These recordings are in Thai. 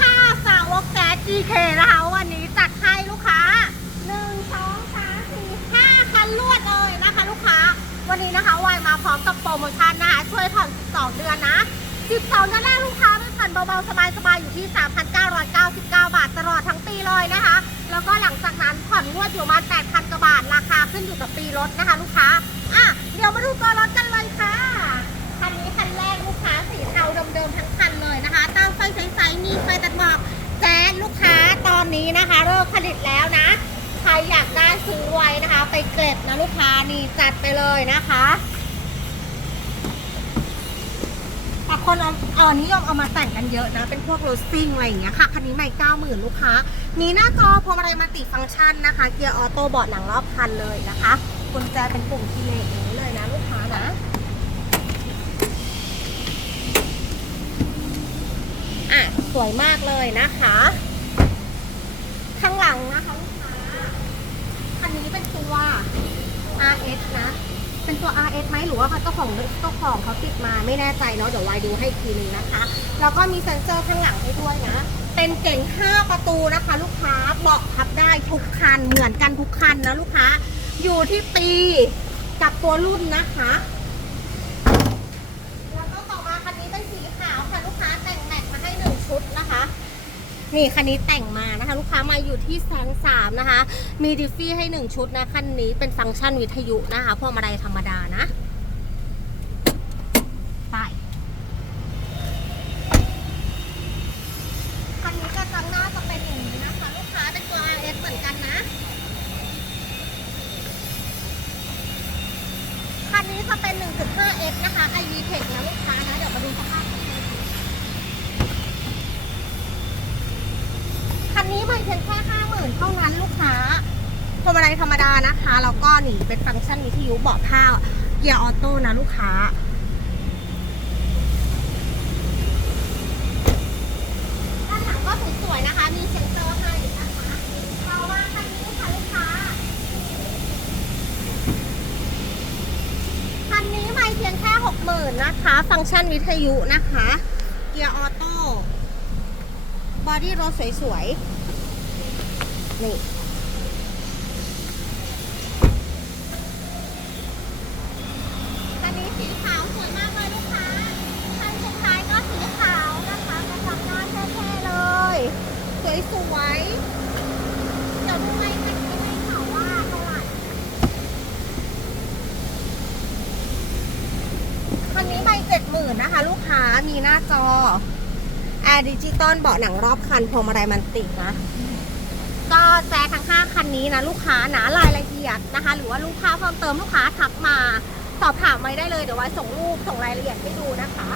ค่ะสาวกแก๊ส GK นะคะวันนี้จัดให้ลูกค้า 1 2 3 4 5 คันรวดเลยนะคะลูกค้า วันนี้นะคะวายมาพร้อมกับโปรโมชั่นนะคะ ช่วยผ่อน 12 เดือนนะ 12เดือนแรกลูกค้าไม่ผ่อนเบาๆ สบายๆ อยู่ที่ 3,999 บาทตลอดทั้งปีเลยนะคะ แล้วก็หลังจากนั้นผ่อนงวดอยู่มา 8,000 กว่าบาท ราคาขึ้นอยู่กับปีรถนะคะลูกค้า อะ เดี๋ยวมาดูตัวรถกันเลยค่ะ คันนี้คันแรกลูกค้าสีเทาเดิมๆทั้งคันเลยนะคะตั้งไฟใสๆมีไฟตัดหมอกแจ้งลูกค้าตอนนี้ ผลิตแล้วนะ ใครอยากได้ซื้อไว้นะคะ ไปเก็บนะลูกค้านี่จัดไปเลยนะคะแต่คนเอาเอานิยมเอามาแต่งกันเยอะนะ เป็นพวกโรสซิ่งอะไรอย่างเงี้ยค่ะ คันนี้ใหม่เก้าหมื่นลูกค้า มีหน้าจอพวงมาลัยมัลติฟังก์ชันนะคะ เกียร์ออโต้เบาะหนังรอบคันเลยนะคะกุญแจเป็นปุ่มคีย์เลสอย่างนี้เลยนะลูกค้านะอะ สวยมากเลยนะคะ งหลังนะคะลูกค้าคันนี้เป็นตัว RS นะ เป็นตัว RS ไหมหรือว่าเจ้าของเจ้าของเขาติดมาไม่แน่ใจเนาะเดี๋ยววายดูให้อีกทีนึงนะคะ แล้วก็มีเซ็นเซอร์ข้างหลังให้ด้วยนะ เป็นเก่ง 5 ประตูนะคะ ลูกค้าบาะพับได้ทุกคันเหมือนกันทุกคันนะลูกค้า อยู่ที่ปีกับตัวรุ่นนะคะแล้วก็ต่อมาคันนี้เป็นสีขาวค่ะลูกค้าแต่งแม็กมาให้หนึ่งชุดนะคะ นี่คันนี้แต่งมานะคะ ลูกค้ามาอยู่ที่แสนสามนะคะ มีดิฟฟี่ให้หนึ่งชุดนะคันนี้เป็นฟังก์ชันวิทยุนะคะพวกมาลัยธรรมดานะไปคันนี้กระจังหน้าจะเป็นอย่างนี้นะคะ ลูกค้าเป็นตัว RS เหมือนกันนะคันนี้จะเป็น 1.5S นะคะ i v t e c h นะลูกค้านะ เดี๋ยวมาดูสภาพกันเลยคันนี้ไม่เพียงแค่50,000 เท่านั้นลูกค้าพวงมาลัยธรรมดานะคะแล้วก็นี่เป็นฟังก์ชันวิทยุเบาะผ้าเกียร์ออโต้นะลูกค้าด้านหลังก็สวยๆนะคะ มีเซ็นเซอร์ให้นะคะเพราะว่าคันนี้ค่ะลูกค้าคันนี้ไม่เพียงแค่หกหมื่นนะคะ ฟังก์ชันวิทยุนะคะ เกียร์ออโต้บอดี้รถสวยๆ นี่คันนี้สีขาวสวยมากเลยลูกค้าคันสุดท้ายก็สีขาวนะคะกระจังหน้าเท่ๆเลย สวยๆเดี๋ยวดูไว้คันนี้ไม่ขาวว่าเท่าไหร่คันนี้ไม่เจ็ดหมื่นนะคะ ลูกค้ามีหน้าจอแอร์ดิจิตอลเบาะหนังรอบคันพวงมาลัยมันติดนะ ก็แจ้ทั้ง 5 คันนี้นะลูกค้านะรายละเอียดนะคะ หรือว่าลูกค้าเพิ่มเติมลูกค้าทักมา สอบถามไว้ได้เลยเดี๋ยวไว้ส่งรูปส่งรายละเอียดให้ดูนะคะ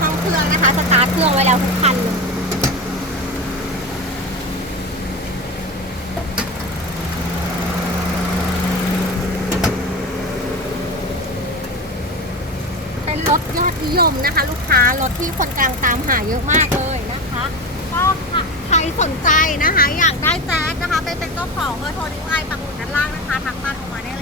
ห้อเครื่องนะคะสตาร์ทเครื่องไว้แล้วทุกคันเลย นิยมนะคะ ลูกค้ารถที่คนกลางตามหาเยอะมากเลยนะคะก็ใครสนใจนะคะ อยากได้แจ๊สนะคะเป็นเจ้าของเบอร์โทรนี้ไลน์ปักหมุดด้านล่างนะคะทักมาโทรมาได้เลย